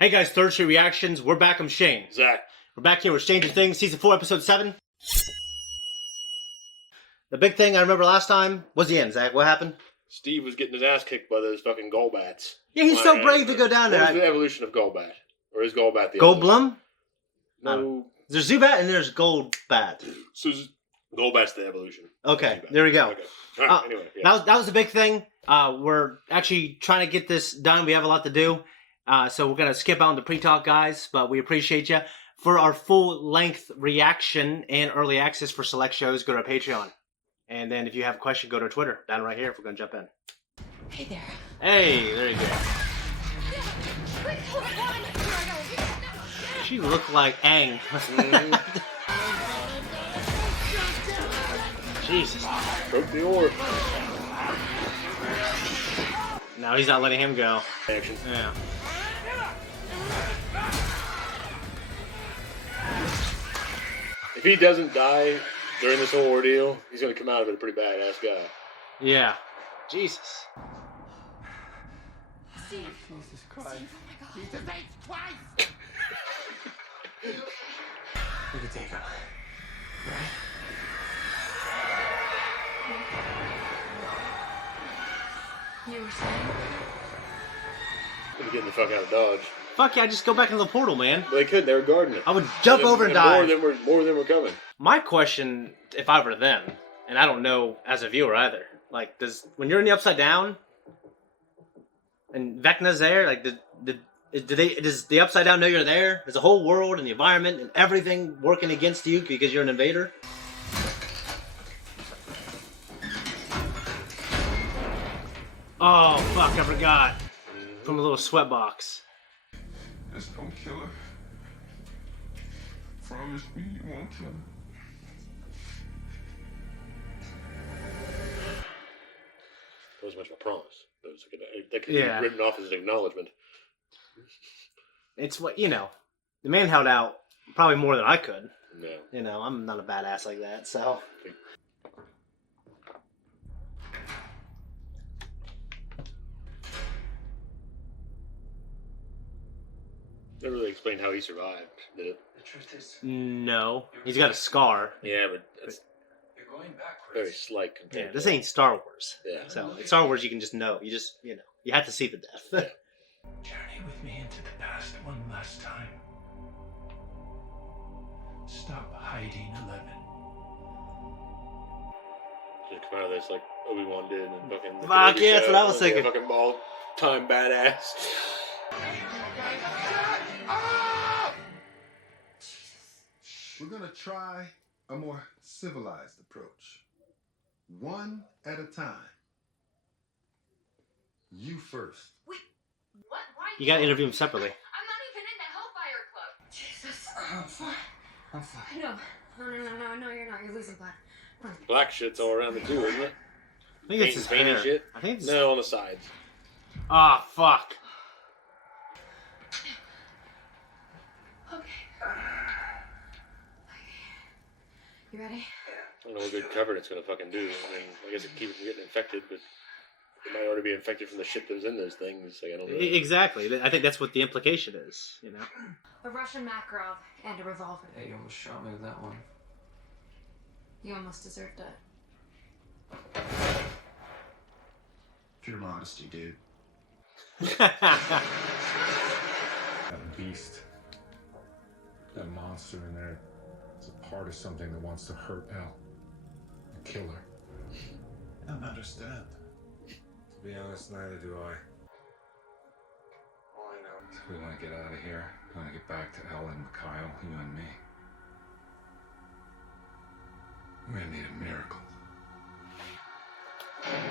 Hey guys, Third Street Reactions. We're back. I'm Shane. Zack. We're back here with Stranger Things, Season 4, Episode 7. The big thing I remember last time was the end, Zach. What happened? Steve was getting his ass kicked by those fucking Golbats. Yeah, he's so brave to go down there. What was the evolution of Golbat? Or is Golbat the Goldblum? No. There's Zubat and there's Goldbat. So Golbat's the evolution. Okay, there we go. Okay. All right, anyway, yeah. That was the big thing. We're actually trying to get this done. We have a lot to do. So we're going to skip out on the pre-talk, guys, but we appreciate you. For our full-length reaction and early access for select shows, go to our Patreon. And then if you have a question, go to our Twitter, down right here if we're going to jump in. Hey there. Hey, there you go. She looked like Aang. Jesus. Broke the orb. No, he's not letting him go. Action. Yeah. If he doesn't die during this whole ordeal, he's going to come out of it a pretty badass guy. Yeah. Jesus. Steve. Jesus Christ. Steve, oh my God. Jesus H. Christ! We can take him. Right? You were saying? We're getting the fuck out of Dodge. Fuck yeah, just go back into the portal, man. But they couldn't. They were guarding it. I would jump over and die. More of them were coming. My question, if I were them, and I don't know as a viewer either, like, when you're in the Upside Down, and Vecna's there, like, does the Upside Down know you're there? Does the whole world and the environment and everything working against you because you're an invader? Oh, fuck, I forgot. From a little sweatbox. Just don't kill her. Promise me you won't kill her. That was much of a promise. That could Yeah. be written off as an acknowledgement. It's what, the man held out probably more than I could. No. I'm not a badass like that, so. Never really explained how he survived, did it? The truth is, No. He's got a scar. Yeah, but it's you're going backwards. very slight compared Yeah, this to ain't Star Wars. Yeah. So, in Star Wars, you can just know. You just, you have to see the death. Journey with me into the past one last time. Stop hiding, 11. Just come out of this like Obi-Wan did and fucking... Fuck, yeah, that's what I was thinking. Fucking all-time badass. We're gonna try a more civilized approach. One at a time. You first. Wait, what? Why? You gotta interview him separately. I'm not even in the Hellfire Club. Jesus. I'm fine. I'm fine. No, you're not. You're losing blood. Come on. Black shit's all around it too, isn't it? I think it's his Veiny hair. shit? I think it's... No, on the sides. Ah, fuck. Okay. You ready? I don't know what good cover it's gonna fucking do. I mean, I guess it keeps from getting infected, but it might already be infected from the shit that was in those things. Like, I don't know. Exactly. I think that's what the implication is, A Russian Makarov and a revolver. Hey, you almost shot me with that one. You almost deserved it. Pure modesty, dude. That beast, that monster in there, is a part of something that wants to hurt Elle and kill her. I don't understand. To be honest, neither do I. All I know is we want to get out of here. We want to get back to Elle and Mikhail, you and me. We're gonna need a miracle.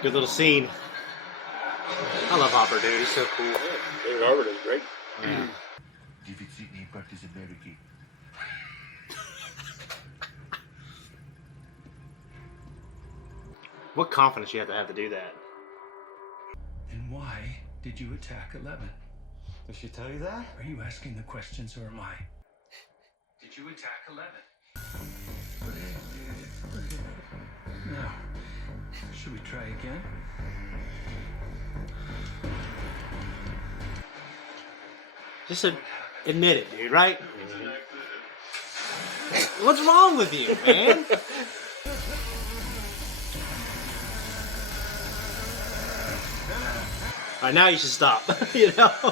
Good little scene. I love Hopper, dude. He's so cool. Yeah, David Harbour is great. Yeah. What confidence you have to do that. And why did you attack 11? Did she tell you that? Are you asking the questions or am I? Did you attack 11? Now, should we try again? Just admit it, dude, right? What's wrong with you, man? Alright, now you should stop. You know? I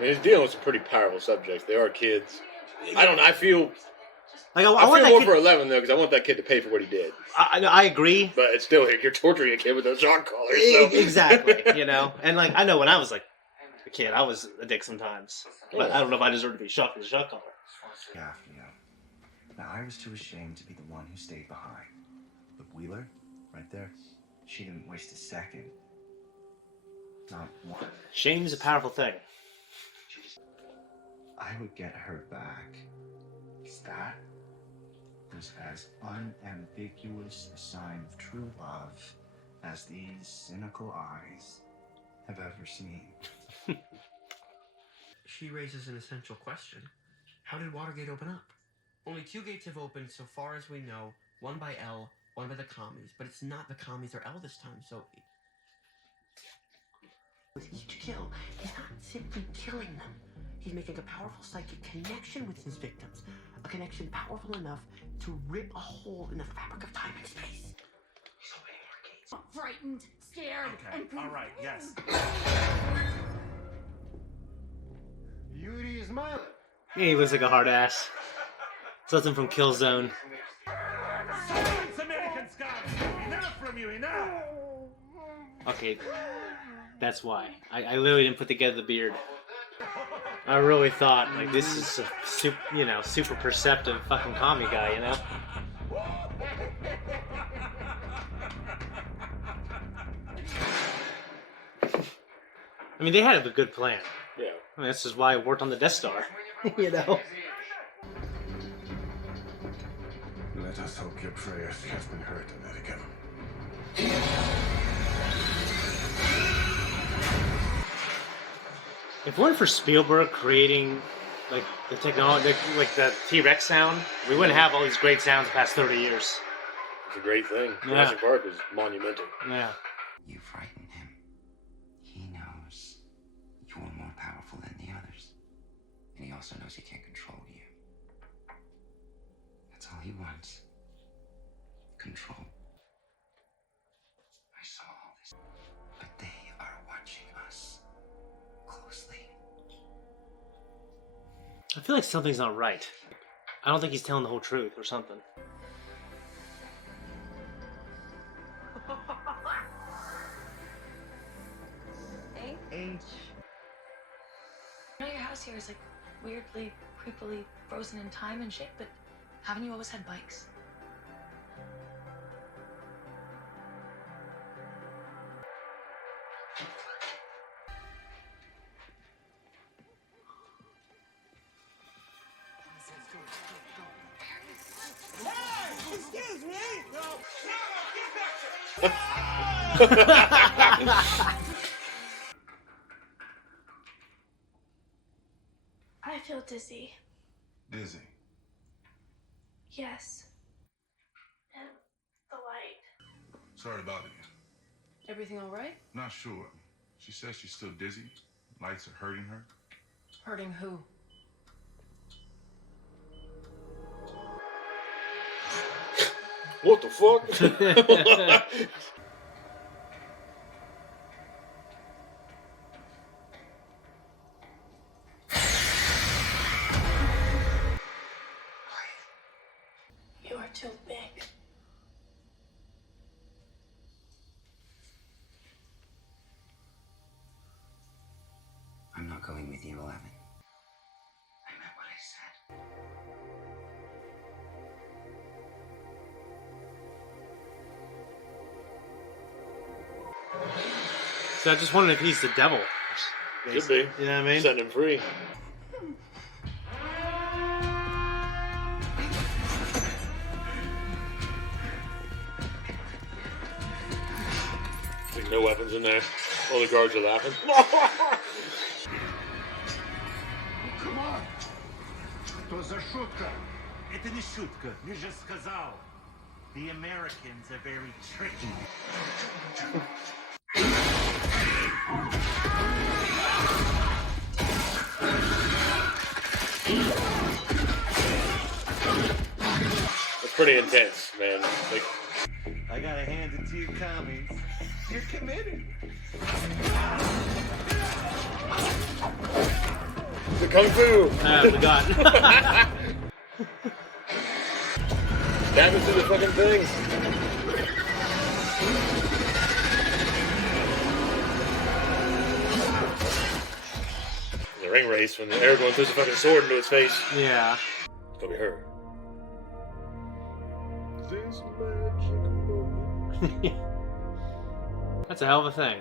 mean, he's dealing with some pretty powerful subjects. They are kids. I don't know. I feel Like, I want feel that more kid, for 11 though, because I want that kid to pay for what he did. I agree. But it's still you're torturing a kid with a shock collar. So. Exactly, you know? And, like, I know when I was, like, a kid, I was a dick sometimes. But I don't know if I deserve to be shocked with a shock collar. Yeah, yeah. Now, I was too ashamed to be the one who stayed behind. But Wheeler, right there, she didn't waste a second. Not one. Shane's a powerful thing. I would get her back. That was as unambiguous a sign of true love as these cynical eyes have ever seen. She raises an essential question. How did Watergate open up? Only 2 gates have opened so far as we know. One by L, one by the commies. But it's not the commies or L this time, so... With each kill, he's not simply killing them. He's making a powerful psychic connection with his victims. A connection powerful enough to rip a hole in the fabric of time and space. He's opening more gates. Frightened, scared, and alright, yes. Beauty is smiling. Yeah, he looks like a hard ass. So that's him from Killzone. American scum! Enough from you, enough! Okay, that's why. I literally didn't put together the beard. I really thought, like, this is a super perceptive fucking commie guy, you know? I mean, they had a good plan. Yeah. I mean, this is why it worked on the Death Star. You know? Let us hope your prayers have been heard, American. If it weren't for Spielberg creating, like, the technology, like the T-Rex sound, we wouldn't have all these great sounds the past 30 years. It's a great thing. Yeah. Jurassic Park was monumental. Yeah. You frighten him. He knows you're more powerful than the others. And he also knows he can't control you. That's all he wants. Control. I saw all this. But they are watching us closely. I feel like something's not right. I don't think he's telling the whole truth or something. I know your house here is like weirdly, creepily frozen in time and shit, but haven't you always had bikes? I feel dizzy. Dizzy. Yes. And the light. Sorry to bother you. Everything all right? Not sure. She says she's still dizzy. Lights are hurting her. Hurting who? What the fuck? You are too big. I'm not going with you, 11. I meant what I said. So I just wondered if he's the devil. Could be. You know what I mean? Setting him free. Like no weapons in there. All the guards are laughing. Come on! To за шутка. Это не шутка, я же сказал. The Americans are very tricky. It's pretty intense, man. Like, I gotta hand it to you, commies. You're committed. the kung fu. I forgot. Stabbing through the fucking things. The ring race when Aragorn throws a fucking sword into his face. Yeah. It's gonna be her. This magic moment. That's a hell of a thing.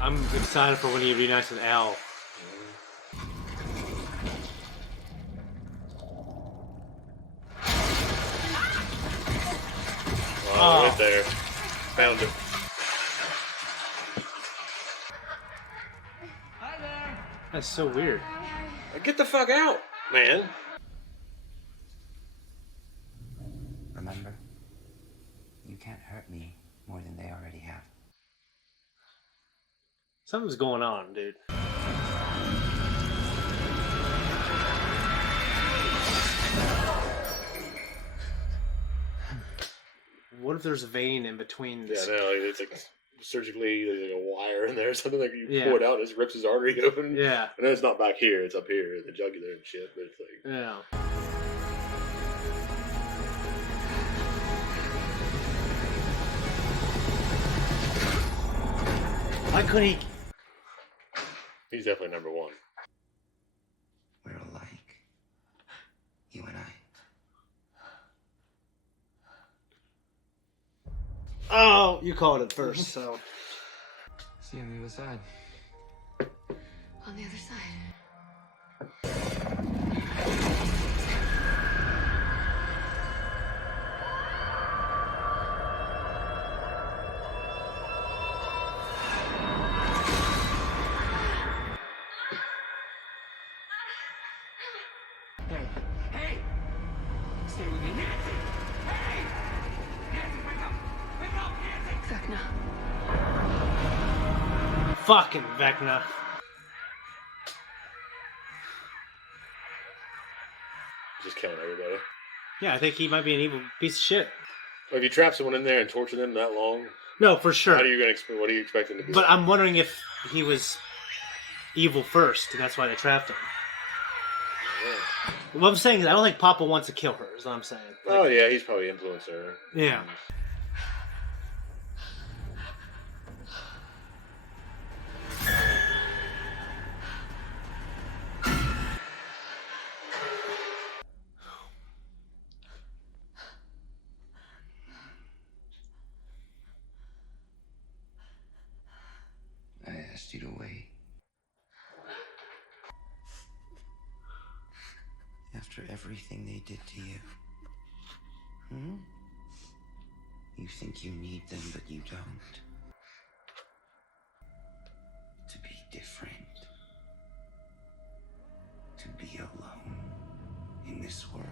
I'm excited for when he reunites with Al. Oh, right there. Found it. That's so weird. Get the fuck out, man. Remember, you can't hurt me more than they already have. Something's going on, dude. What if there's a vein in between this? Yeah, no, it's like surgically, there's like a wire in there or something. Like you Yeah. pull it out, it just rips his artery open. Yeah. I know it's not back here, it's up here, the jugular and shit, but it's like. Yeah. Why couldn't he? He's definitely number one. We're alike. You and I. Oh, you called it first, so. See you on the other side. On the other side. Hey, hey! Stay with me, Nancy! Hey! Nancy, wake up! Wake up, Nancy! Vecna. Fucking Vecna. Just killing everybody. Yeah, I think he might be an evil piece of shit. Well, if you trap someone in there and torture them that long, No, for sure. how are you gonna what do you expect them to be? But I'm wondering if he was evil first, and that's why they trapped him. What I'm saying is, I don't think Papa wants to kill her. Is what I'm saying. Oh yeah, he's probably influenced her. Yeah. I asked you to wait. After everything they did to you. Hmm? You think you need them, but you don't. To be different. To be alone in this world.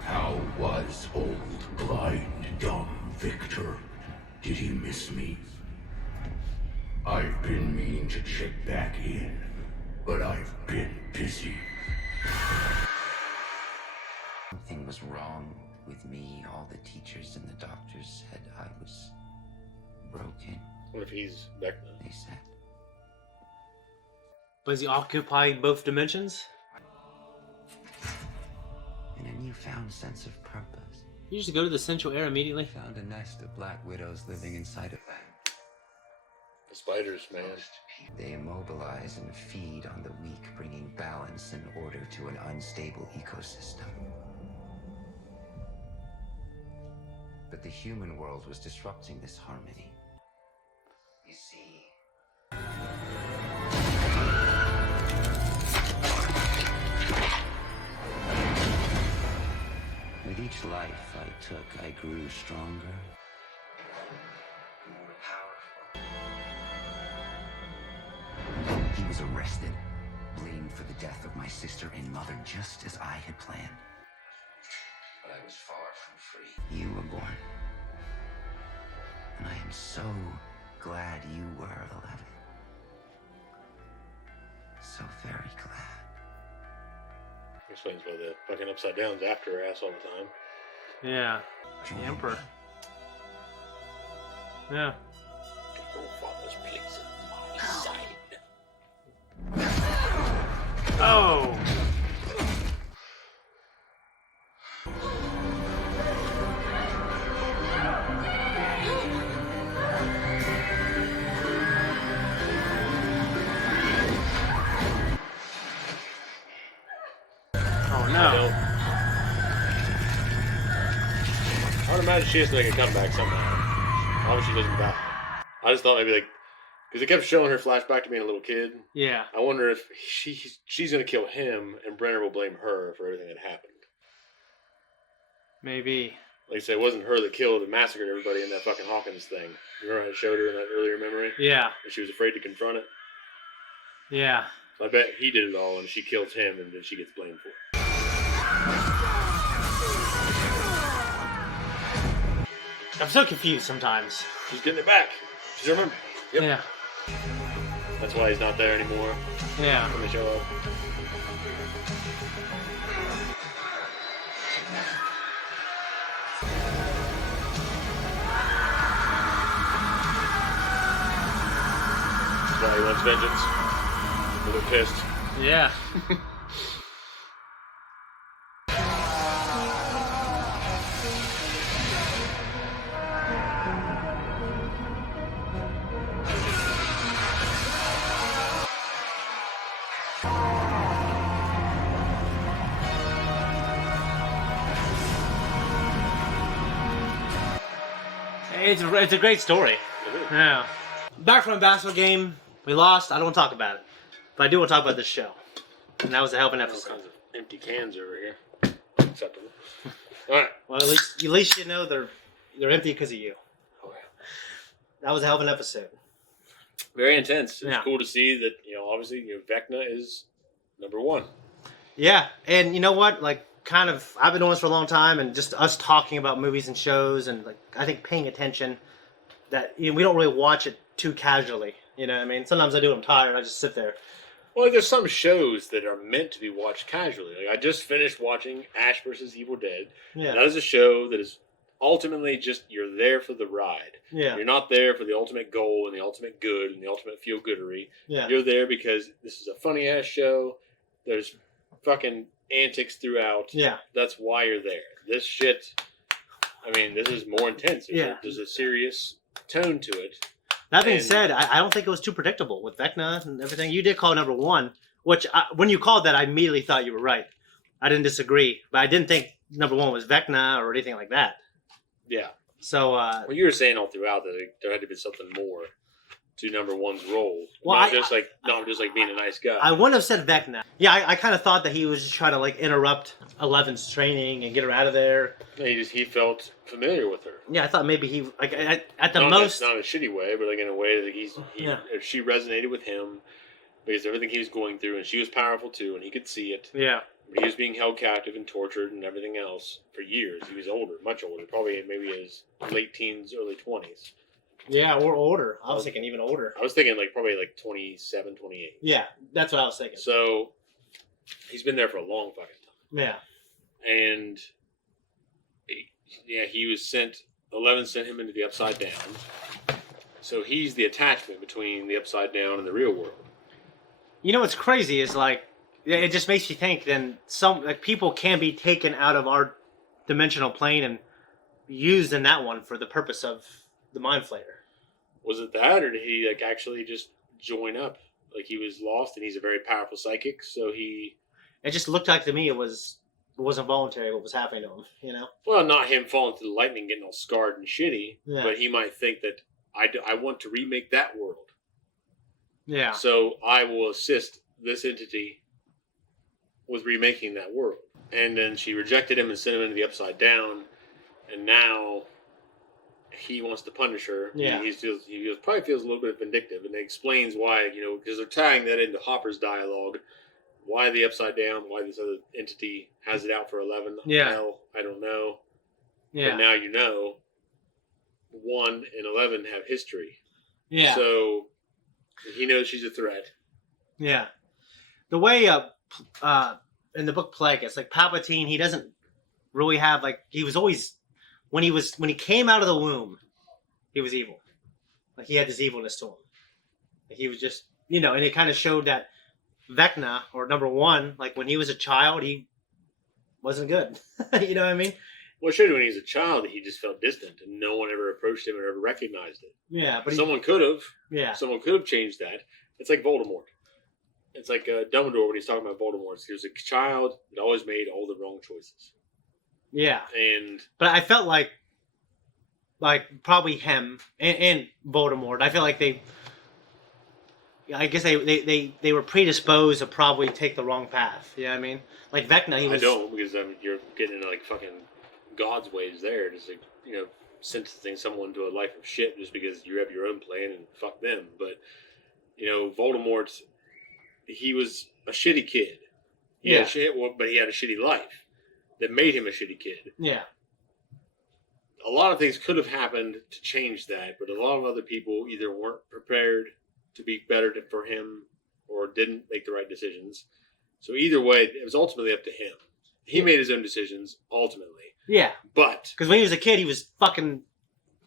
How was old, blind, dumb Victor? Did he miss me? I've been meaning to check back in, but I've been busy. Something was wrong with me. All the teachers and the doctors said I was broken. What if he's Vecna? They said. But is he occupying both dimensions? In a newfound sense of purpose. You just go to the central air immediately. Found a nest of black widows living inside of them. The spiders, man. They immobilize and feed on the weak, bringing balance and order to an unstable ecosystem. But the human world was disrupting this harmony. You see, with each life I took, I grew stronger, more powerful. He was arrested, blamed for the death of my sister and mother, just as I had planned. But I was far from free. You were born. And I am so glad you were alive. So very glad. Explains why the fucking Upside Down's after her ass all the time. Yeah. The Emperor. Yeah. Your father's place at my side. Oh! Oh no. I would imagine she has to make a comeback somehow. Obviously she doesn't die. I just thought maybe like, because it kept showing her flashback to being a little kid. Yeah. I wonder if she's going to kill him and Brenner will blame her for everything that happened. Maybe. Like I said, it wasn't her that killed and massacred everybody in that fucking Hawkins thing. You remember how it showed her in that earlier memory? Yeah. And she was afraid to confront it? Yeah. So I bet he did it all and she kills him and then she gets blamed for it. I'm so confused sometimes. She's getting it back. She's remembering. Yep. Yeah. That's why he's not there anymore. Yeah. When they show up. That's why he wants vengeance. A little pissed. Yeah. It's a great story. Yeah. Back from a basketball game. We lost. I don't want to talk about it. But I do want to talk about this show. And that was a hell of an episode. All kinds of empty cans over here. Acceptable. Alright. Well, at least you know they're empty because of you. Oh, yeah. That was a hell of an episode. Very intense. It's Yeah. cool to see that, obviously, Vecna is number one. Yeah, and you know what? Like, kind of, I've been doing this for a long time, and just us talking about movies and shows, and like, I think paying attention. That we don't really watch it too casually. You know what I mean? Sometimes I do. I'm tired. I just sit there. Well, there's some shows that are meant to be watched casually. Like I just finished watching Ash vs. Evil Dead. Yeah. That is a show that is ultimately just you're there for the ride. Yeah. You're not there for the ultimate goal and the ultimate good and the ultimate feel-goodery. Yeah. You're there because this is a funny-ass show. There's fucking antics throughout. Yeah. That's why you're there. This shit, I mean, this is more intense. There's a serious tone to it. That being said, I don't think it was too predictable with Vecna and everything. You did call number one, which when you called that, I immediately thought you were right. I didn't disagree, but I didn't think number one was Vecna or anything like that. Yeah. So, well, you were saying all throughout that there had to be something more to number one's role. Well, not just like being a nice guy. I wouldn't have said Vecna. Yeah, I kind of thought that he was just trying to like interrupt Eleven's training and get her out of there. He felt familiar with her. Yeah, I thought maybe he like at the not most, not in a shitty way, but like in a way that she resonated with him because everything he was going through, and she was powerful too, and he could see it. Yeah. But he was being held captive and tortured and everything else for years. He was older, much older, probably maybe his late teens, early 20s. Yeah, or older. I was thinking even older. I was thinking probably 27, 28. Yeah, that's what I was thinking. So he's been there for a long fucking time. Yeah. And he was sent. 11 sent him into the Upside Down. So he's the attachment between the Upside Down and the real world. You know what's crazy is like it just makes you think. Then some people can be taken out of our dimensional plane and used in that one for the purpose of the Mind Flayer. Was it that, or did he actually just join up? Like he was lost, and he's a very powerful psychic, so he. It just looked like to me it wasn't voluntary what was happening to him. You know. Well, not him falling through the lightning, getting all scarred and shitty, Yeah. but he might think that I want to remake that world. Yeah. So I will assist this entity with remaking that world. And then she rejected him and sent him into the Upside Down, and now he wants to punish her. Yeah. He probably feels a little bit vindictive, and it explains why, because they're tying that into Hopper's dialogue Why the Upside Down? Why this other entity has it out for 11? Yeah. Hell, I don't know. Yeah. But now you know. 1 and 11 have history. Yeah. So he knows she's a threat. Yeah. The way in the book Plague, it's like Palpatine, he doesn't really have like he was always when he came out of the womb, he was evil. Like he had this evilness to him. Like he was just and it kind of showed that Vecna, or number 1, like when he was a child, he wasn't good. You know what I mean? Well, it showed when he was a child, he just felt distant, and no one ever approached him or ever recognized it. Yeah, but someone could have. Yeah, someone could have changed that. It's like Voldemort. It's like Dumbledore when he's talking about Voldemort. He was a child that always made all the wrong choices. Yeah, but I felt like probably him and Voldemort. I feel like I guess they were predisposed to probably take the wrong path. You know what I mean? Like Vecna, he was. I don't, because you're getting into like fucking God's ways there. Just like sentencing someone to a life of shit just because you have your own plan and fuck them. But Voldemort, he was a shitty kid. But he had a shitty life that made him a shitty kid. Yeah. A lot of things could have happened to change that, but a lot of other people either weren't prepared to be better for him or didn't make the right decisions. So either way, it was ultimately up to him. He made his own decisions, ultimately. Yeah. But because when he was a kid, he was fucking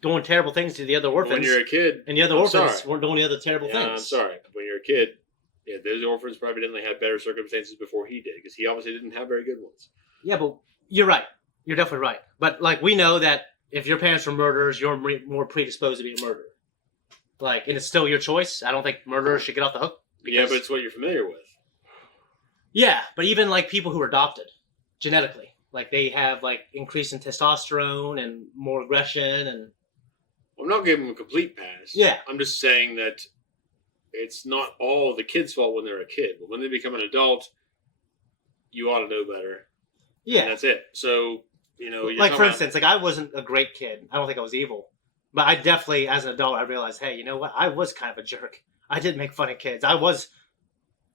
doing terrible things to the other orphans. When you're a kid... And the other orphans weren't doing the other terrible things. I'm sorry. When you're a kid, those orphans probably didn't have better circumstances before he did, because he obviously didn't have very good ones. Yeah, but you're right. You're definitely right. But, like, we know that if your parents were murderers, you're more predisposed to be a murderer. Like, and it's still your choice. I don't think murderers should get off the hook. Yeah, but it's what you're familiar with. Yeah, but even, like, people who are adopted, genetically, like, they have, like, increase in testosterone and more aggression and... I'm not giving them a complete pass. Yeah. I'm just saying that it's not all the kid's fault when they're a kid. But when they become an adult, you ought to know better. Yeah. And that's it. So, like, for instance, like, I wasn't a great kid. I don't think I was evil. But I definitely, as an adult, I realized, hey, you know what? I was kind of a jerk. I did make fun of kids. I was,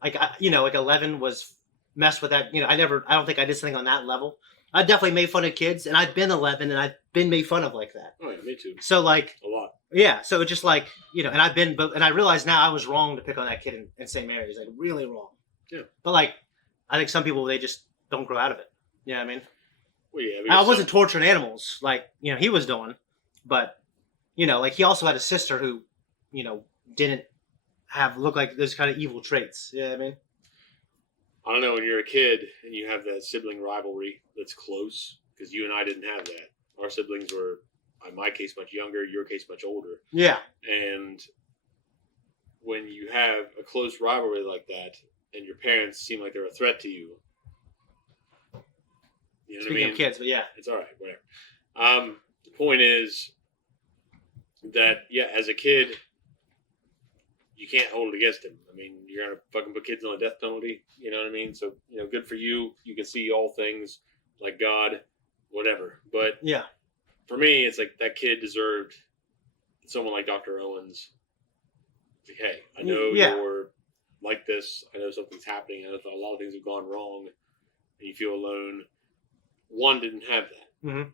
like 11 was messed with that. I don't think I did something on that level. I definitely made fun of kids, and I've been 11, and I've been made fun of like that. Oh, yeah, me too. So, like... A lot. Yeah, so it's just like, and I realize now I was wrong to pick on that kid in St. Mary's. Like, really wrong. Yeah. But, like, I think some people, they just don't grow out of it. You know what I mean? Well, yeah. I wasn't torturing animals like, he was doing. But, like, he also had a sister who, didn't look like those kind of evil traits. You know what I mean? I don't know, when you're a kid and you have that sibling rivalry that's close, because you and I didn't have that. Our siblings were, in my case, much younger, your case, much older. Yeah. And when you have a close rivalry like that, and your parents seem like they're a threat to you, you know what I mean? Speaking of kids, but yeah. It's all right, whatever. The point is that, as a kid, you can't hold it against him. I mean, you're going to fucking put kids on a death penalty. You know what I mean? So, good for you. You can see all things like God, whatever. But yeah, for me, it's like that kid deserved someone like Dr. Owens. Like, hey, I know you're like this. I know something's happening. I know a lot of things have gone wrong. And you feel alone. One didn't have that. Mm-hmm.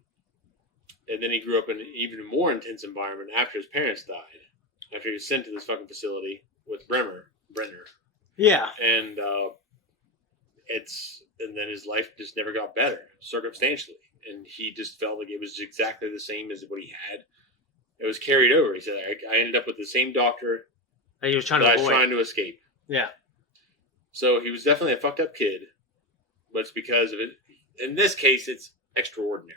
And then he grew up in an even more intense environment after his parents died. After he was sent to this fucking facility with Brenner. Yeah. And and then his life just never got better, circumstantially. And he just felt like it was exactly the same as what he had. It was carried over. He said, I ended up with the same doctor that he was trying I was trying to escape. Yeah. So he was definitely a fucked up kid. But it's because of it. In this case, it's extraordinary.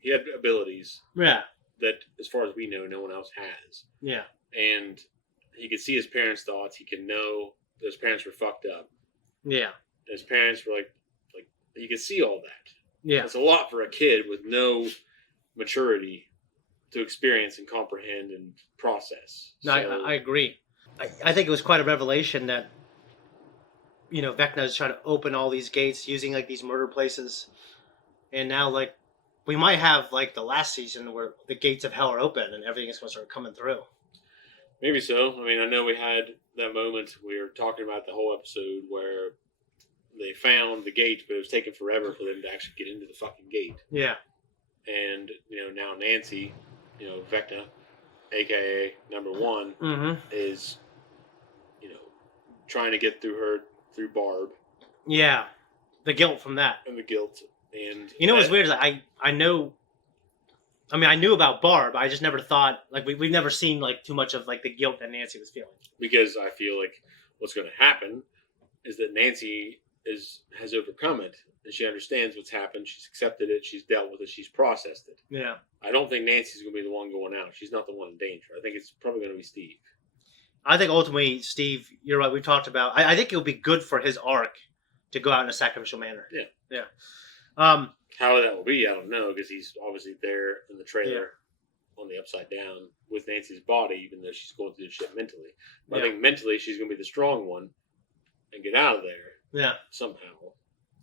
He had abilities. Yeah. That, as far as we know, no one else has. Yeah. And he could see his parents' thoughts. He could know that his parents were fucked up. Yeah. His parents were like he could see all that. Yeah. It's a lot for a kid with no maturity to experience and comprehend and process. No, I agree. I think it was quite a revelation that, Vecna is trying to open all these gates using, like, these murder places. And now, like, we might have, like, the last season where the gates of hell are open and everything is going to start coming through. Maybe so. I mean, I know we had that moment we were talking about the whole episode where they found the gate, but it was taking forever for them to actually get into the fucking gate. Yeah. And, now Nancy, Vecna, a.k.a. number one, is, trying to get through Barb. Yeah. The guilt from that. And the guilt. And what's weird is I knew about Barb. I just never thought, like, we've never seen, like, too much of, like, the guilt that Nancy was feeling. Because I feel like what's going to happen is that Nancy has overcome it, and she understands what's happened. She's accepted it. She's dealt with it. She's processed it. Yeah. I don't think Nancy's going to be the one going out. She's not the one in danger. I think it's probably going to be Steve. I think ultimately, Steve, you're right. We've talked about. I think it would be good for his arc to go out in a sacrificial manner. Yeah. Yeah. How that will be, I don't know, because he's obviously there in the trailer on the Upside Down with Nancy's body, even though she's going through the shit mentally. But I think mentally she's going to be the strong one and get out of there. Yeah. Somehow.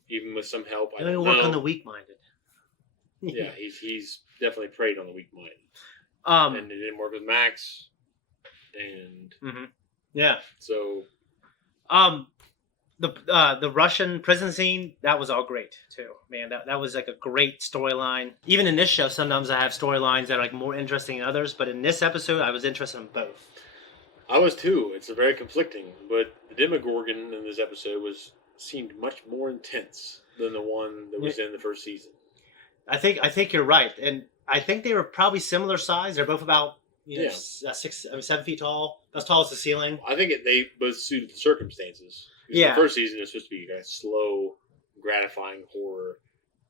Even with some help. I don't know. Work on the weak-minded. Yeah, he's definitely preyed on the weak-minded. And it didn't work with Max. And yeah. So the Russian prison scene, that was all great too. Man, that was like a great storyline. Even in this show, sometimes I have storylines that are like more interesting than others, but in this episode I was interested in both. I was too. It's very conflicting, but the Demogorgon in this episode seemed much more intense than the one that was in the first season. I think you're right, and I think they were probably similar size. They're both about 7 feet tall, as tall as the ceiling. I think they both suited the circumstances. Yeah, the first season is supposed to be a slow, gratifying horror,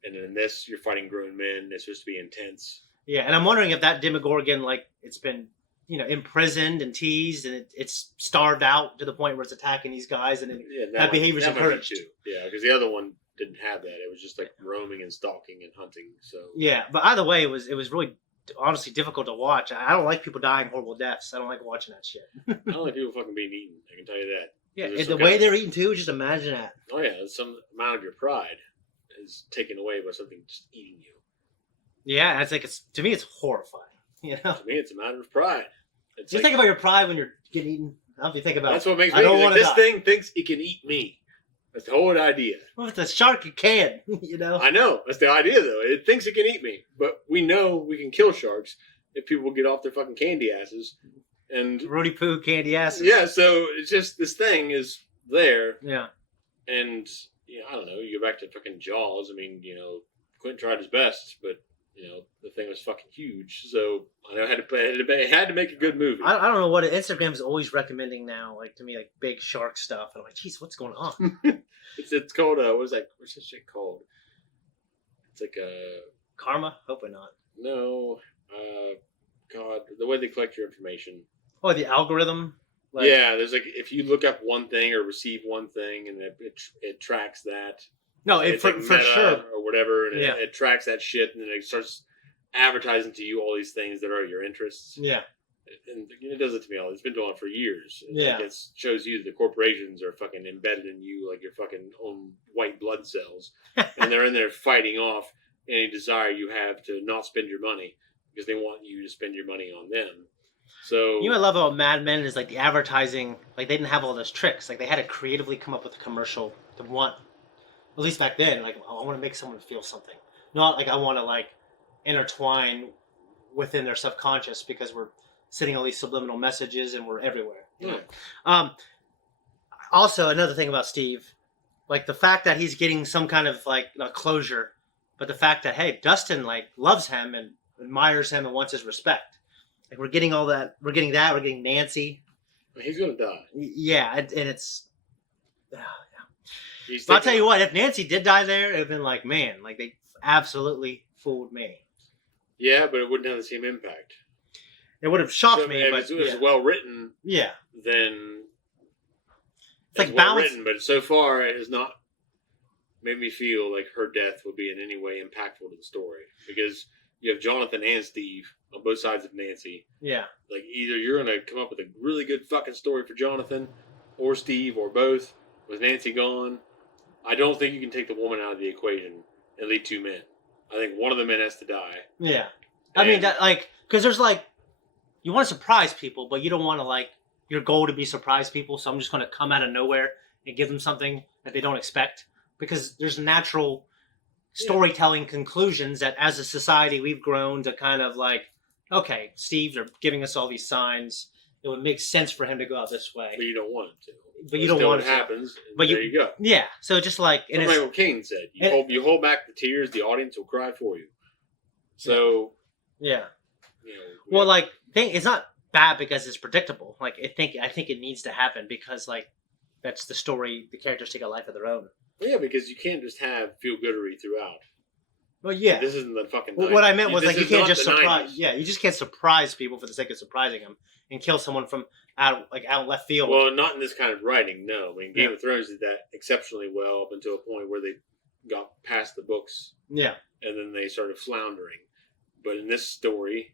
and then in this you're fighting grown men. It's supposed to be intense. Yeah, and I'm wondering if that Demogorgon, like, it's been imprisoned and teased, and it's starved out to the point where it's attacking these guys, and that behavior's encouraged. Yeah, because the other one didn't have that. It was just like roaming and stalking and hunting. So yeah, but either way, it was really honestly difficult to watch. I don't like people dying horrible deaths. I don't like watching that shit. I don't like people fucking being eaten. I can tell you that. Yeah, and the way they're eaten too. Just imagine that. Oh yeah, some amount of your pride is taken away by something just eating you. Yeah, it's like to me, it's horrifying. To me, it's a matter of pride. Just think about your pride when you're getting eaten. I don't know if you think about. That's what makes me think this thing thinks it can eat me. That's the whole idea. Well, if it's a shark, it can. I know. That's the idea, though. It thinks it can eat me, but we know we can kill sharks if people get off their fucking candy asses. And Rudy Poo candy asses. Yeah. So it's just this thing is there. Yeah. And I don't know. You go back to fucking Jaws. I mean, Quentin tried his best, but the thing was fucking huge. So I know it had to make a good movie. I don't know what Instagram is always recommending now, like to me, like big shark stuff. And I'm like, geez, what's going on? It's called what's this shit called? It's like Karma. Hopefully not. No, God, the way they collect your information. Oh, the algorithm. Yeah, there's like if you look up one thing or receive one thing, and it tracks that. No, for sure. Or whatever, and it tracks that shit, and then it starts advertising to you all these things that are your interests. Yeah. And it does it to me all. It's been doing it for years. Yeah. It shows you the corporations are fucking embedded in you like your fucking own white blood cells. And they're in there fighting off any desire you have to not spend your money because they want you to spend your money on them. So I love about Mad Men is like the advertising, like they didn't have all those tricks. Like they had to creatively come up with a commercial to want. At least back then, like, I want to make someone feel something. Not like I want to, like, intertwine within their subconscious because we're sending all these subliminal messages and we're everywhere. Yeah. Also, another thing about Steve, like, the fact that he's getting some kind of, like, closure, but the fact that, hey, Dustin, like, loves him and admires him and wants his respect. Like, we're getting all that. We're getting that. We're getting Nancy. He's going to die. Yeah, and it's... But I'll tell you what, if Nancy did die there, it would have been like, man, like they absolutely fooled me. Yeah, but it wouldn't have the same impact. It would have shocked me. If but it was well written, then it's like well written. But so far, it has not made me feel like her death would be in any way impactful to the story because you have Jonathan and Steve on both sides of Nancy. Yeah, like either you're going to come up with a really good fucking story for Jonathan, or Steve, or both. With Nancy gone. I don't think you can take the woman out of the equation and leave two men. I think one of the men has to die. Yeah. I mean, that like, because there's like, you want to surprise people, but you don't want to like, your goal to be surprise people. So I'm just going to come out of nowhere and give them something that they don't expect. because there's natural storytelling conclusions that as a society we've grown to kind of like, okay, Steve, they're giving us all these signs. It would make sense for him to go out this way. But you don't want him to. But you don't want it it to. happens. But there you go. Yeah. So just like It's like what Kane said. You hold back the tears, the audience will cry for you. So yeah. You know, Well, like it's not bad because it's predictable. Like I think it needs to happen because like that's the story. The characters take a life of their own. Yeah, because you can't just have feel goodery throughout. Well, yeah. This isn't the fucking. Well, what I meant was this like you is can't not just the surprise. 90s. Yeah, you just can't surprise people for the sake of surprising them and kill someone from out left field. Well, not in this kind of writing. No, I mean Game of Thrones did that exceptionally well up until a point where they got past the books. Yeah. And then they started floundering. But in this story,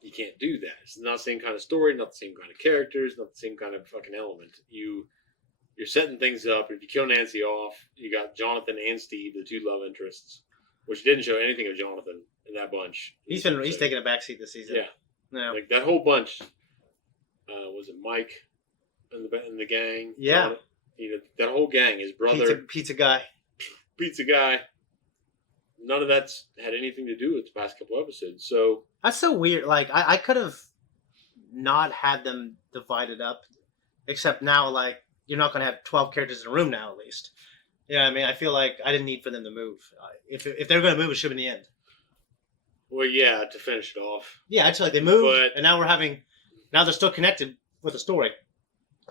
you can't do that. It's not the same kind of story, not the same kind of characters, not the same kind of fucking element. You're setting things up. If you kill Nancy off, you got Jonathan and Steve, the two love interests, which didn't show anything of Jonathan in that bunch. He's taking a backseat this season. Yeah. Like that whole bunch. Was it Mike and the gang? Yeah. That whole gang, his brother, pizza guy. None of that's had anything to do with the past couple episodes. So that's so weird. Like I could have not had them divided up, except now like you're not going to have 12 characters in a room now at least. Yeah, I mean I feel like I didn't need for them to move. If they were going to move, it should have been the end. Well, yeah, to finish it off. Yeah, I feel like they moved, and now they're still connected with the story.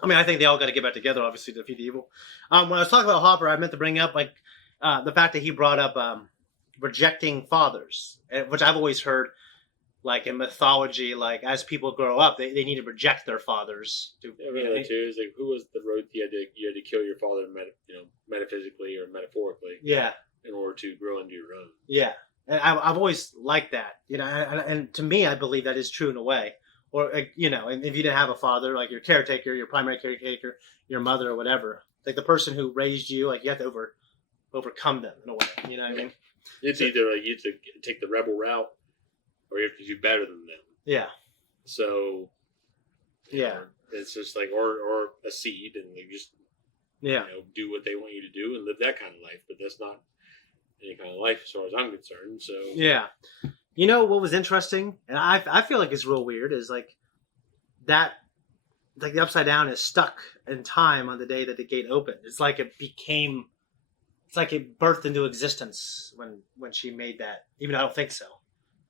I mean, I think they all got to get back together, obviously, to defeat the evil. When I was talking about Hopper, I meant to bring up like the fact that he brought up rejecting fathers, which I've always heard, like in mythology, like as people grow up, they need to reject their fathers. Too. Is like who was the road you had to kill your father, metaphysically or metaphorically, in order to grow into your own. Yeah, and I've always liked that, and to me, I believe that is true in a way. Or and if you didn't have a father, like your caretaker, your primary caretaker, your mother or whatever, like the person who raised you, like you have to overcome them in a way. You know what I mean? It's either like you have to take the rebel route, or you have to do better than them. Yeah. So. It's just like or a seed, and they just do what they want you to do and live that kind of life. But that's not any kind of life as far as I'm concerned. So. Yeah. You know what was interesting, and I feel like it's real weird, is like that, like the Upside Down is stuck in time on the day that the gate opened. It's like it birthed into existence when she made that. Even though I don't think so,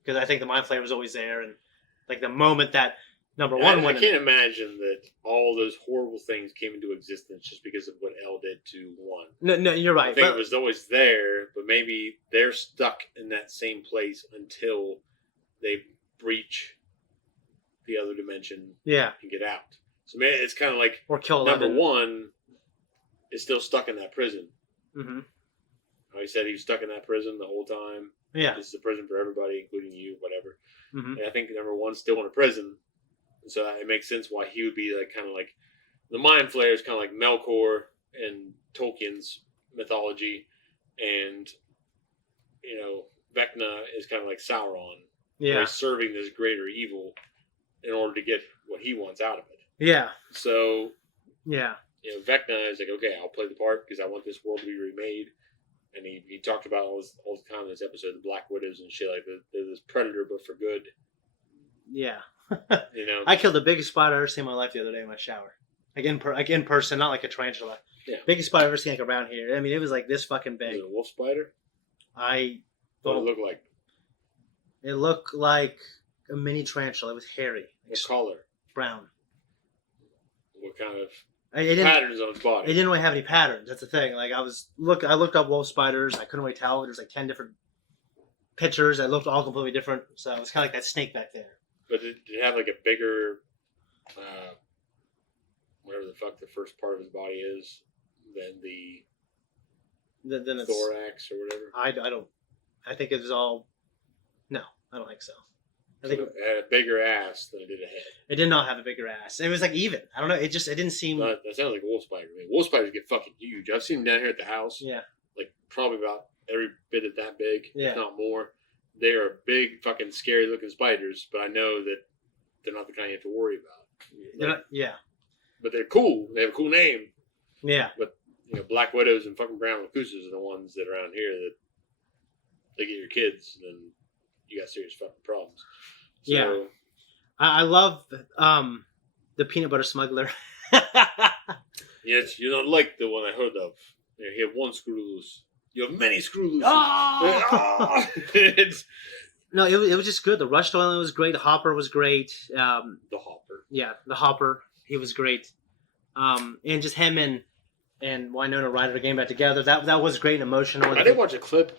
because I think the Mind Flayer was always there, and like the moment that number one I can't imagine that all those horrible things came into existence just because of what Elle did to one. No, you're right. I think it was always there, but maybe they're stuck in that same place until they breach the other dimension and get out. So maybe it's kind of like or kill number one is still stuck in that prison. Mm-hmm. He said he was stuck in that prison the whole time. Yeah. This is a prison for everybody, including you, whatever. Mm-hmm. And I think number one's still in a prison. So it makes sense why he would be like kind of like the Mind Flayer is kind of like Melkor in Tolkien's mythology, and Vecna is kind of like Sauron. Yeah, he's serving this greater evil in order to get what he wants out of it. Yeah. So yeah, Vecna is like, okay, I'll play the part because I want this world to be remade. And he talked about all the time in this episode, the Black Widows and shit like that. They're this predator, but for good. Yeah. I killed the biggest spider I've ever seen in my life the other day in my shower. Like in person, not like a tarantula. Yeah. Biggest spider I've ever seen like around here. I mean, it was like this fucking big. Was it a wolf spider? What did it look like? It looked like a mini tarantula. It was hairy. What color? Brown. What kind of patterns on its body? It didn't really have any patterns. That's the thing. Like I looked up wolf spiders. I couldn't really tell. There's like 10 different pictures that looked all completely different. So it's kind of like that snake back there. But did it have like a bigger, whatever the fuck the first part of his body is, than the thorax or whatever? I don't. I think it was all. No, I don't think so. I think it had a bigger ass than it did a head. It did not have a bigger ass. It was like even. I don't know. It didn't seem. That sounds like a wolf spider. I mean, wolf spiders get fucking huge. I've seen them down here at the house. Yeah. Like probably about every bit of that big, if not more. They are big, fucking scary looking spiders, but I know that they're not the kind you have to worry about. They're not, yeah. But they're cool. They have a cool name. Yeah. But Black Widows and fucking Brown Recluses are the ones that are around here that they get your kids, and then you got serious fucking problems. So, yeah. I love the peanut butter smuggler. Yes, you're not like the one I heard of. You have one screw loose. You have many screw looses. Oh! No, it was just good. The Rush Dolan was great. The Hopper was great. The Hopper. Yeah, the Hopper. He was great. And just him and Winona Ryder getting back together. That was great and emotional. I did watch a clip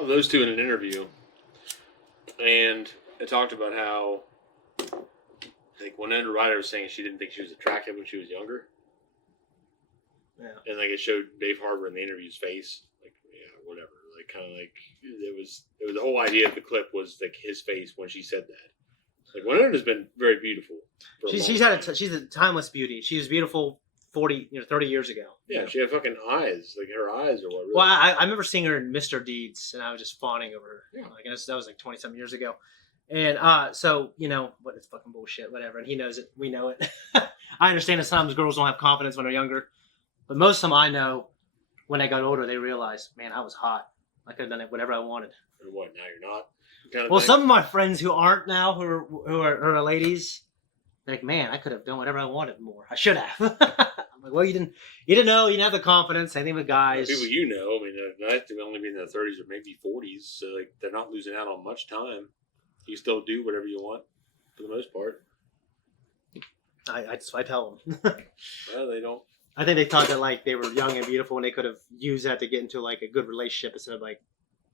of those two in an interview, and it talked about how Winona Ryder was saying she didn't think she was attractive when she was younger. Yeah. And it showed Dave Harbour in the interview's face, whatever. It was the whole idea of the clip was his face when she said that. Winona's been very beautiful. She's a timeless beauty. She was beautiful 30 years ago. Yeah, she had fucking eyes. Her eyes are what really... Well, I remember seeing her in Mr. Deeds, and I was just fawning over her. Yeah. That was 20-some years ago. And so, what it's fucking bullshit, whatever. And he knows it. We know it. I understand that sometimes girls don't have confidence when they're younger. But most of them I know, when they got older, they realized, man, I was hot. I could have done it whatever I wanted. And what, now you're not? Kind of well, thing? Some of my friends who aren't now, who are ladies, they're like, man, I could have done whatever I wanted more. I should have. I'm like, well, you didn't know. You didn't have the confidence. Same thing with guys. People they've only been in their 30s or maybe 40s, so they're not losing out on much time. You still do whatever you want, for the most part. I tell them. Well, they don't. I think they thought that they were young and beautiful, and they could have used that to get into a good relationship instead of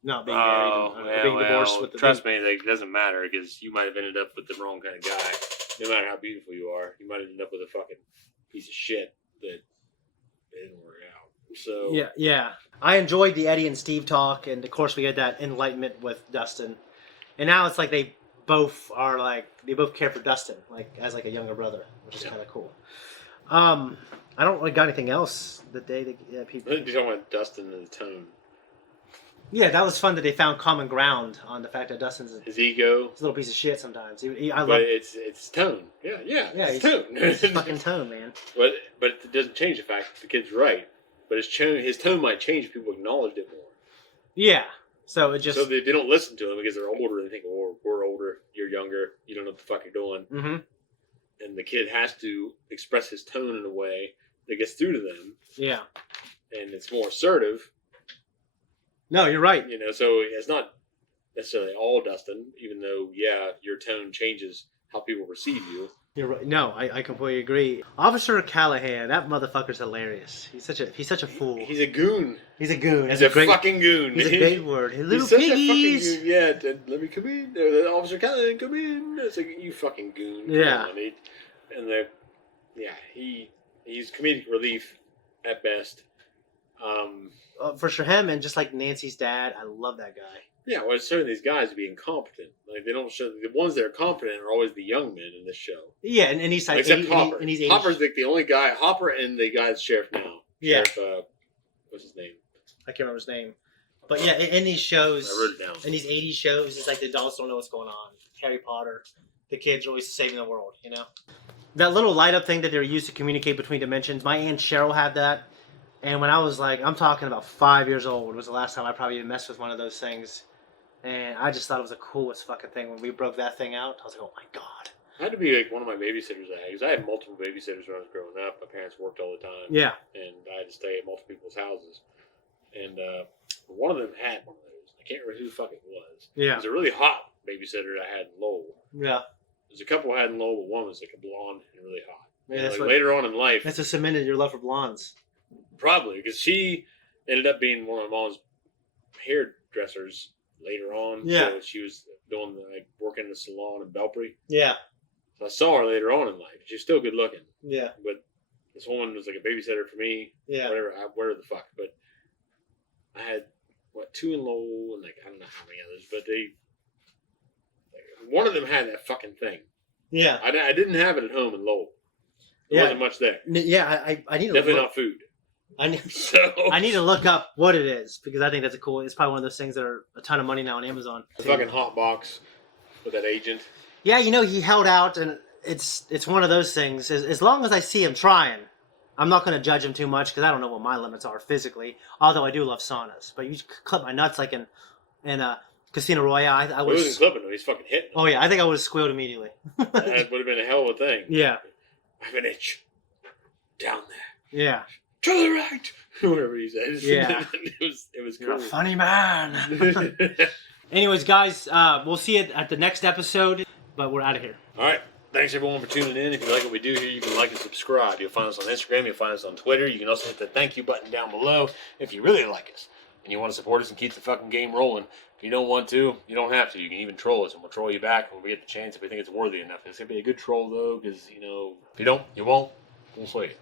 not being married and being divorced. Trust me, it doesn't matter because you might have ended up with the wrong kind of guy. No matter how beautiful you are, you might have ended up with a fucking piece of shit that didn't work out. So yeah. I enjoyed the Eddie and Steve talk, and of course we had that enlightenment with Dustin, and now it's they both care for Dustin as a younger brother, which is kind of cool. I don't really got anything else that people. I think you're talking about Dustin and the tone. Yeah, that was fun that they found common ground on the fact that Dustin's his ego. He's a little piece of shit sometimes. But it's tone. Yeah, it's tone. It's fucking tone, man. But it doesn't change the fact that the kid's right. But his tone might change if people acknowledged it more. Yeah. So they don't listen to him because they're older. They think, well, we're older. You're younger. You don't know what the fuck you're doing. Mm-hmm. And the kid has to express his tone in a way that gets through to them. Yeah. And it's more assertive. No, you're right. So it's not necessarily all Dustin, even though, your tone changes how people perceive you. You're right. No, I completely agree. Officer Callahan, that motherfucker's hilarious. He's such a fool. He's a goon. He's a goon. He's a fucking goon. He's a great word. Hey, little he's such piggies. A fucking goon. Yeah, let me come in. Officer Callahan, come in. It's you fucking goon. Yeah. He's comedic relief at best. For sure, him and just like Nancy's dad, I love that guy. Yeah, well, it's showing these guys to be incompetent. They don't show the ones that are competent are always the young men in this show. Yeah, and he's except 80, Hopper. And he's 80. Hopper's the only guy. Hopper and the guy that's sheriff now. Yeah. Sheriff, what's his name? I can't remember his name. But yeah, in these shows, I wrote it down. In these 80s shows, it's the adults don't know what's going on. Harry Potter, the kids are always saving the world. That little light up thing that they're used to communicate between dimensions. My Aunt Cheryl had that. And when I was I'm talking about 5 years old, was the last time I probably even messed with one of those things. And I just thought it was the coolest fucking thing when we broke that thing out. I was like, oh my God. I had to be one of my babysitters I had, because I had multiple babysitters when I was growing up. My parents worked all the time. Yeah. And I had to stay at multiple people's houses. And one of them had one of those. I can't remember who the fuck it was. Yeah. It was a really hot babysitter I had in Lowell. Yeah. There's a couple I had in Lowell, but one was a blonde and really hot. Yeah, and later on in life. That's what cemented your love for blondes. Probably, because she ended up being one of my mom's hairdressers later on. Yeah. So she was doing working in the salon in Belpre. Yeah. So I saw her later on in life. She was still good looking. Yeah. But this woman was a babysitter for me. Yeah. Whatever the fuck. But I had, 2 in Lowell and I don't know how many others. But one of them had that fucking thing. Yeah. I didn't have it at home in Lowell. There wasn't much there. Yeah, I need to definitely not food. I need to look up what it is because I think that's cool. It's probably one of those things that are a ton of money now on Amazon. The fucking hot box with that agent. Yeah, he held out, and it's one of those things. As long as I see him trying, I'm not going to judge him too much because I don't know what my limits are physically. Although I do love saunas, but you clip my nuts like in Casino Royale. I He would. wasn't clipping him. He's fucking hitting him. Oh yeah, I think I would have squealed immediately. That would have been a hell of a thing. Yeah. I have an itch. Down there. Yeah. To the right. Whatever he said. Yeah. it was You're a cool. funny man. Anyways, guys, we'll see you at the next episode, but we're out of here. All right. Thanks, everyone, for tuning in. If you like what we do here, you can like and subscribe. You'll find us on Instagram. You'll find us on Twitter. You can also hit the thank you button down below if you really like us and you want to support us and keep the fucking game rolling. If you don't want to, you don't have to. You can even troll us, and we'll troll you back when we get the chance if we think it's worthy enough. It's going to be a good troll, though, because, if you don't, you won't. We'll slay it.